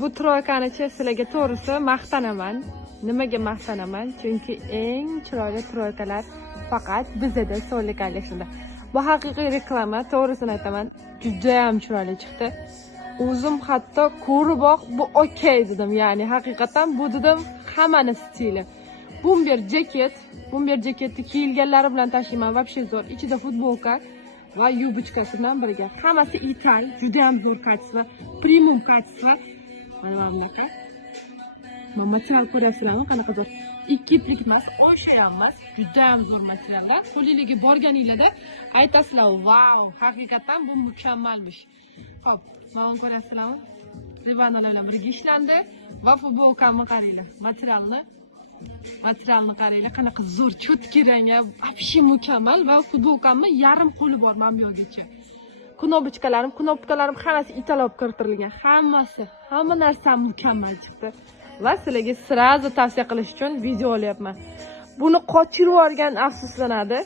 Bu troykanichi sizlarga to'g'risi maqtanaman. Nimaga maqtanaman? Chunki eng chiroyli troykalar faqat bizda So'lli kolleksiyada. Bu haqiqiy reklama, to'g'risini aytaman. Juda ham chiroyli chiqdi. O'zim hatto ko'riboq bu okey dedim. Ya'ni haqiqatan bu dedim hammani stili. Bomber jaketni kiyilganlari bilan tashiyman, вообще zo'r. Ichida futbolka va yubichkasi bilan birga. Hammasi ital, juda ham zo'r kачество, premium kачество. Mana bunaqa. Material ko'rasizlarmi, qanaqa zo'r. Ikki iplik emas, o'sha ham emas, juda ham zo'r materiallar. Qo'lingizga borganingizda aytasizlar, "Vau, haqiqatan bu mukammalmish." Xo'p, mana ko'rasizlarmi? Rivanalar bilan birga ishlandi va futbolkamni qaranglar. Materialni qaranglar, qanaqa zo'r, cho'tki rangga, вообще mukammal va futbolkamni yarim qo'li bor mana bu yergacha. Knopkalarim hammasi italab kiritirilgan. Hamma narsa mukammal chiqdi. Va sizlarga sirazu tavsiya qilish uchun video olyapman. Buni qochirib yuborgan afsuslanadi.